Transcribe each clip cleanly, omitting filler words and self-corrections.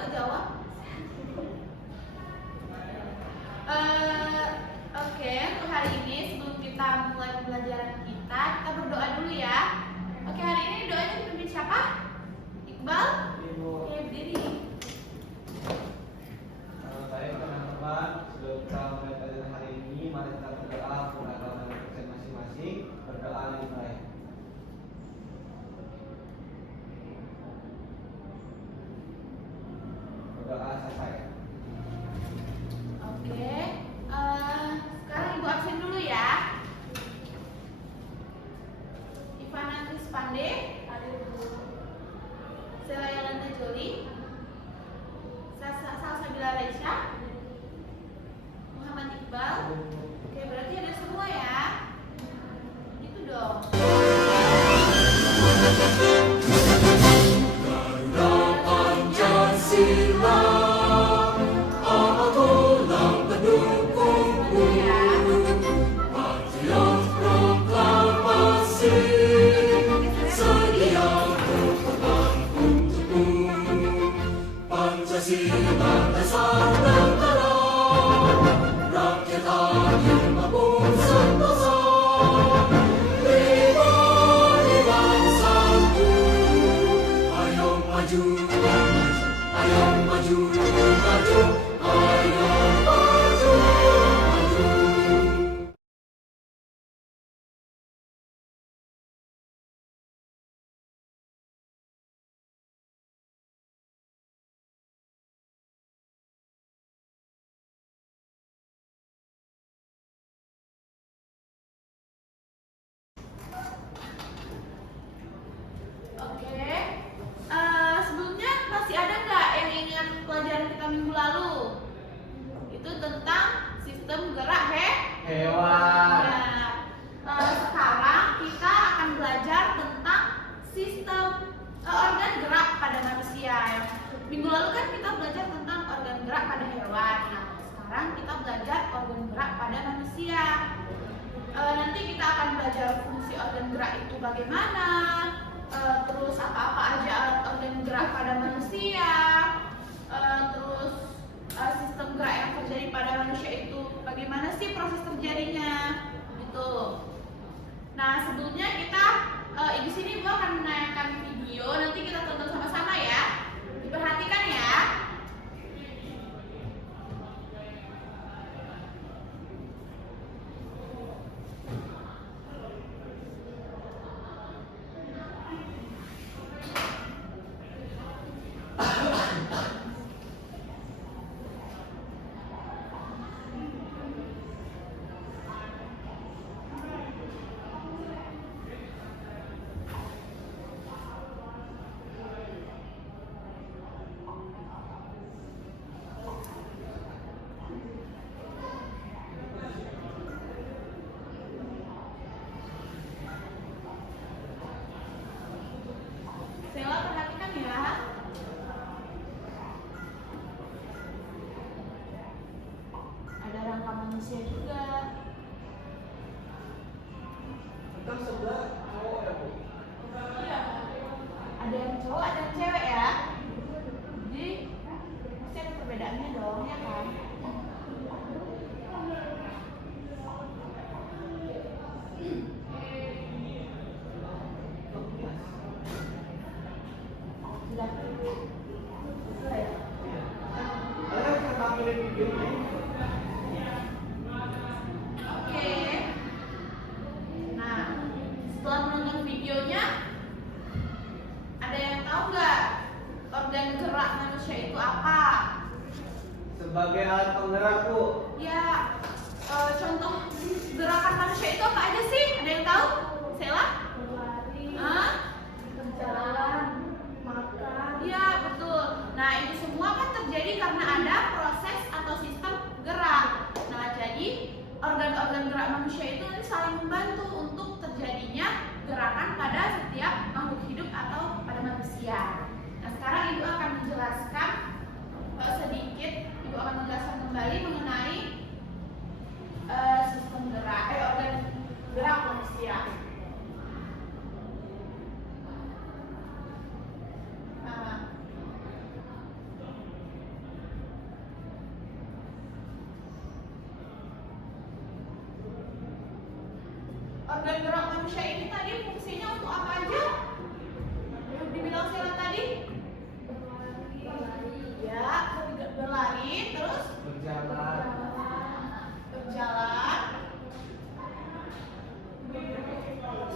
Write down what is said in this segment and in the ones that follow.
kok jawab. Oke, untuk hari ini sebelum kita mulai pembelajaran kita berdoa dulu ya. Oke, hari ini doanya dipimpin siapa? Iqbal? Oke, berdiri. Baik teman-teman, sebelum kita mulai pelajaran hari ini, mari kita berdoa untuk agama dan percaya masing-masing. Berdoa dimulai. Berdoa selesai. Oke, sekarang Ibu absen dulu ya. Ivana Krispande, Sela Yolanda Joli, Salsabila Raisya, Muhammad Iqbal. Oke, berarti ada semua ya. Gitu dong. Sebelumnya masih ada nggak yang ingat pelajaran kita minggu lalu? Itu tentang sistem gerak Hewan. Sekarang kita akan belajar tentang sistem organ gerak pada manusia. Minggu lalu kan kita belajar tentang organ gerak pada hewan. Nah, sekarang kita belajar organ gerak pada manusia. Nanti kita akan belajar fungsi organ gerak itu bagaimana, terus apa-apa aja organ gerak pada manusia, terus sistem gerak yang terjadi pada manusia itu bagaimana sih proses terjadinya, gitu. Nah, sebelumnya kita di sini gua akan menayangkan video, nanti kita tonton sama-sama ya. Diperhatikan ya. Sela, perhatikan ya. Ada rangka manusia juga. Kita sebelah cowok ya, Bu? Iya. Ada yang cowok, ada yang cewek ya. Jadi pasti ada perbedaannya dong, ya kan? Ada yang tampilin videonya? Oke. Nah, setelah menonton videonya, ada yang tahu nggak organ gerak manusia itu apa? Sebagai alat penggerak, Bu. Ya, contoh gerakan manusia itu apa aja sih? Ada yang tahu? Sela? Berlari, Hah? berjalan, makan. Iya, betul. Nah, itu semua kan terjadi karena ada proses atau sistem gerak. Nah, jadi organ-organ gerak manusia itu nanti saling membantu untuk terjadinya gerakan pada setiap makhluk hidup atau pada manusia. Nah, sekarang Ibu akan menjelaskan sedikit, Ibu akan menjelaskan kembali mengenai sistem gerak, organ gerak manusia. organ gerak manusia ini tadi fungsinya untuk apa aja? Yang dibilang Sela tadi? Ya, berlari, terus berjalan, berjalan.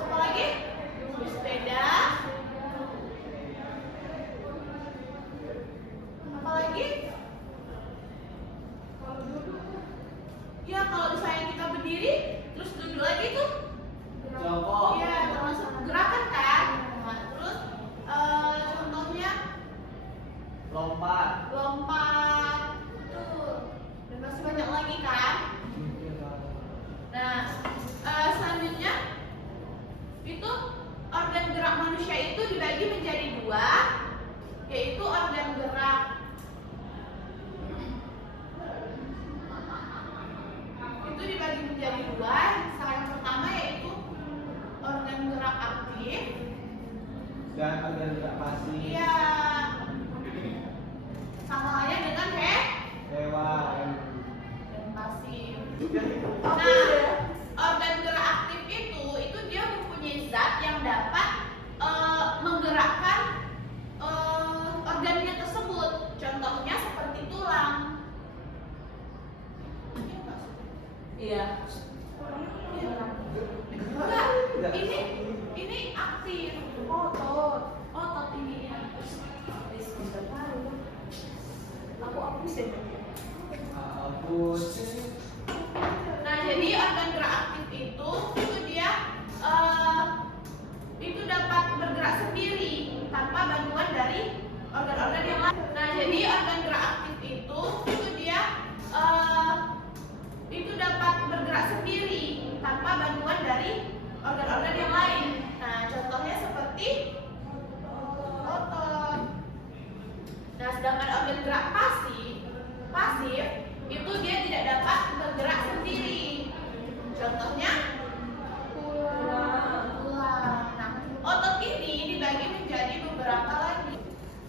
Apa lagi? Bersepeda. Apa lagi? Ya, kalau misalnya kita berdiri, terus duduk lagi tuh. jongkok, Iya, termasuk gerakan kan? Nah, terus contohnya lompat, lompat, tuh, dan masih banyak lagi kan? Nah, selanjutnya itu organ gerak manusia itu dibagi menjadi dua, yaitu organ gerak itu dibagi menjadi dua. Yang pertama yaitu organ gerak aktif. dan organ gerak pasif, Iya. Sama halnya dengan hewan. dan pasif. Nah, Nah, organ gerak aktif itu dia mempunyai zat yang dapat menggerakkan organnya tersebut. Contohnya seperti tulang. Iya. Enggak, ini aktif. Otot ini. Aku sih. Nah, jadi organ gerak aktif itu dia itu dapat bergerak sendiri tanpa bantuan dari organ-organ yang lain. Nah, jadi organ gerak aktif itu dia itu dapat bergerak sendiri tanpa bantuan dari organ-organ yang lain. Nah, contohnya seperti otot. Nah, sedangkan organ gerak pasif itu dia tidak dapat bergerak sendiri. Contohnya tulang. Nah, otot ini dibagi menjadi beberapa lagi.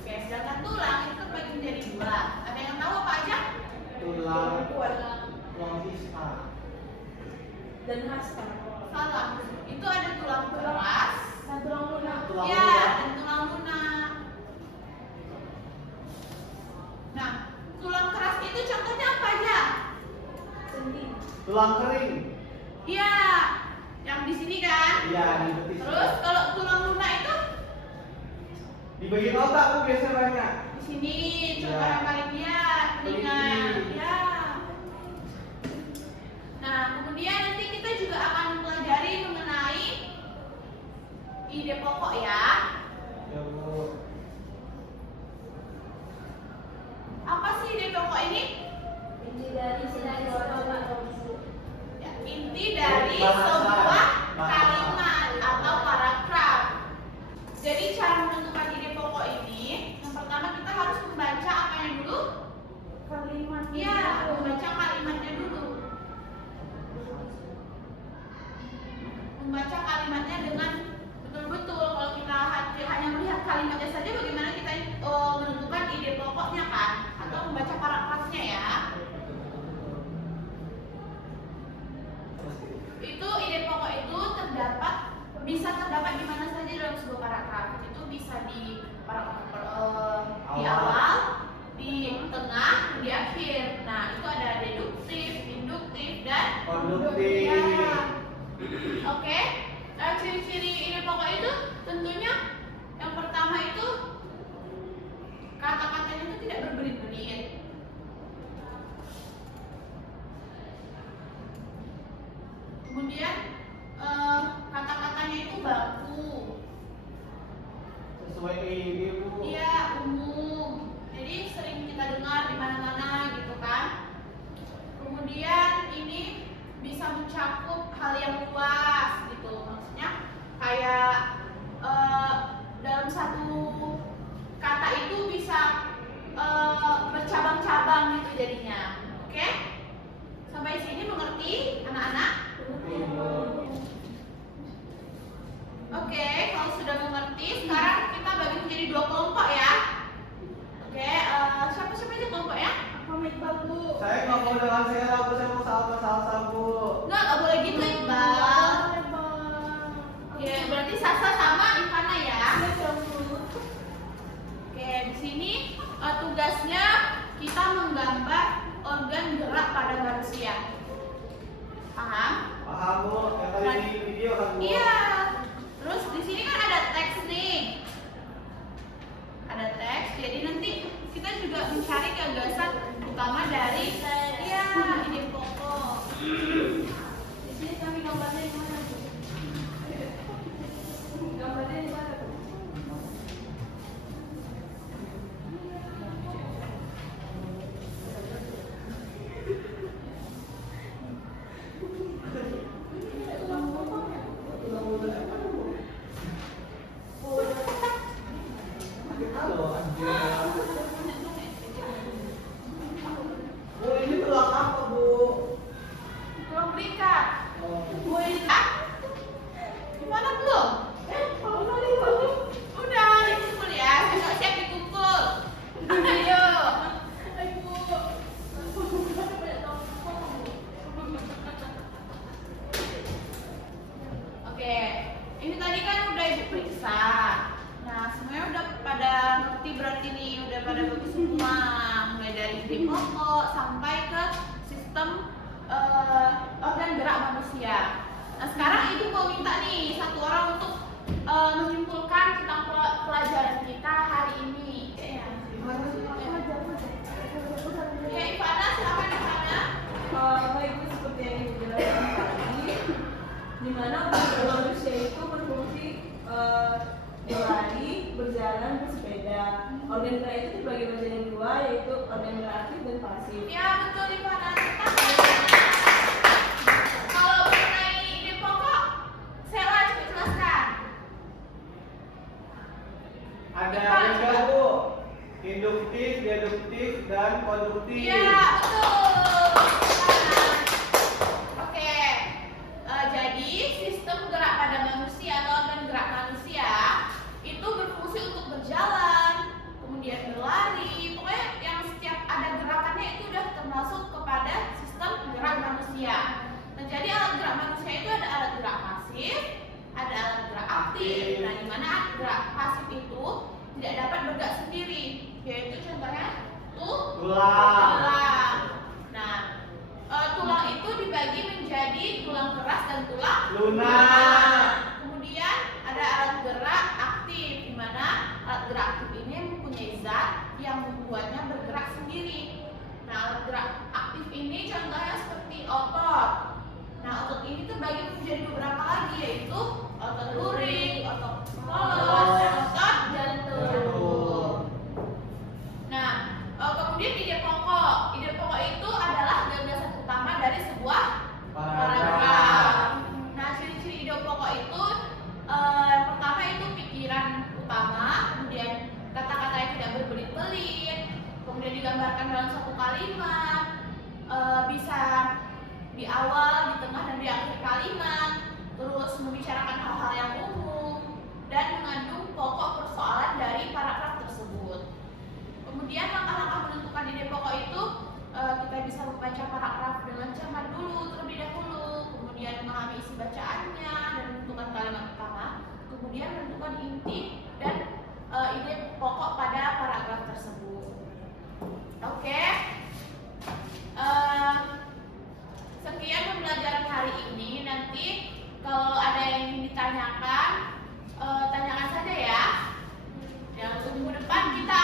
Oke, sedangkan tulang itu terbagi menjadi dua. Ada yang tahu apa aja? tulang, tulang vista, Dan hasta. Salah. Itu ada tulang keras. Tulang lunak. tulang Ya, lunak, dan tulang lunak. Nah, tulang keras itu contohnya apa aja? Sendi. tulang kering, Iya, yang di sini kan? iya di betis. Terus kalau tulang lunak itu Di bagian otak tuh biasa banyak. di sini, contoh Ya. yang paling dia telinga. Telinga. Ya. Nah, kemudian nanti kita juga akan mempelajari mengenai ide pokok ya. Ya Bu. Apa sih ide pokok ini? Inti dari Ya, inti dari Bahasa. sebuah Bahasa. kalimat atau paragraf. Jadi cara menentukan ide pokok ini, yang pertama kita harus membaca apanya dulu? kalimat. Iya, membaca kalimatnya dulu. Membaca kalimatnya dengan betul-betul. Kalau kita hanya melihat kalimatnya saja, bagaimana kita menentukan ide pokoknya kan? Atau membaca paragrafnya ya? Itu ide pokok itu bisa terdapat di mana saja dalam sebuah paragraf. Itu bisa di paragraf di awal, di tengah, di akhir. Nah, itu ada deduktif, induktif, dan Konduktif. ya. Oke. Nah, ciri-ciri ide pokok itu tentunya yang pertama itu kata-katanya itu tidak berbelit-belit. Kemudian kata-katanya itu baku. Sesuai ide Bu. Iya, umum. Jadi sering kita dengar di mana-mana gitu kan. Kemudian ini bisa mencakup hal yang luas gitu. Maksudnya kayak dalam satu kata itu bisa bercabang-cabang gitu jadinya. Oke? Sampai sini mengerti anak-anak? Oke, kalau sudah mengerti, sekarang kita bagi menjadi dua kelompok ya. Oke, siapa-siapa aja kelompoknya? Bu. Saya nggak mau dengan saya Bu, saya mau sama Bu. Nggak boleh gitu Iqbal. berarti Sasa sama Ivana ya. Iya, Bu. Oke, di sini tugasnya kita menggambar organ gerak pada manusia. Paham? Paham Bu, yang tadi di video kan Bu? Iya. Terus di sini kan ada teks nih. Ada teks. Jadi nanti kita juga mencari gagasan utama dari ide pokok. Di sini kami gambarnya di mana, Bu? Gambarnya di mana, Bu? Halo, anjir. Bu, ini tulang apa Bu? Tulang berikat. Oh. Gimana belum? Udah, dikumpul ya. Siap-siap dikumpul. Ayo. Oke, ini tadi kan udah Ibu periksa. Nah, semuanya udah pada ngerti berarti nih, udah pada bagus semua. Mulai dari ide pokok sampai ke sistem organ gerak manusia. Nah, sekarang Ibu mau minta nih satu orang untuk menyimpulkan tentang pelajaran kita hari ini. Ya, Ivana, silakan Ivana. Baik, Bu, seperti yang Ibu jelaskan tadi, di mana organ manusia itu berfungsi berlari, berjalan, bersepeda. Organ gerak itu dibagi menjadi dua, yaitu organ gerak aktif dan pasif. Ya, betul Ivana. Kalau mengenai ide pokok, Sela coba jelaskan. Ada tiga Bu, induktif, deduktif, dan konduktif. Iya, betul. Oke. Jadi sistem gerak pada manusia atau organ gerak manusia itu berfungsi untuk berjalan, kemudian berlari. Pokoknya yang setiap ada gerakannya itu udah termasuk kepada sistem gerak manusia. Nah, jadi alat gerak manusia itu ada alat gerak pasif, ada alat gerak aktif. Nah, di mana alat gerak pasif itu tidak dapat bergerak sendiri, yaitu contohnya tulang. Nah, tulang itu dibagi menjadi tulang keras dan tulang lunak. Kemudian ada alat gerak aktif, di mana alat gerak aktif ini mempunyai zat yang membuatnya bergerak sendiri. Nah, alat gerak aktif ini contohnya seperti otot. Nah, otot ini terbagi menjadi beberapa lagi, yaitu otot luring, otot polos, otot jantung. Nah, kemudian ide pokok. Ide pokok itu adalah gagasan utama dari sebuah paragraf. Nah, ciri-ciri ide pokok itu yang pertama itu pikiran utama, kemudian kata-kata yang tidak berbelit-belit, kemudian digambarkan dalam satu kalimat, bisa di awal, di tengah, dan di akhir kalimat, terus membicarakan hal-hal yang umum, dan mengandung pokok persoalan dari paragraf tersebut. Kemudian langkah-langkah menentukan ide pokok itu kita bisa membaca paragraf dengan cermat dulu terlebih dahulu, kemudian memahami isi bacaannya dan menentukan kalimat utama, kemudian menentukan inti dan ide pokok pada paragraf tersebut. Oke. Sekian pembelajaran hari ini. Nanti kalau ada yang ingin ditanyakan, tanyakan saja ya. Dan untuk minggu depan kita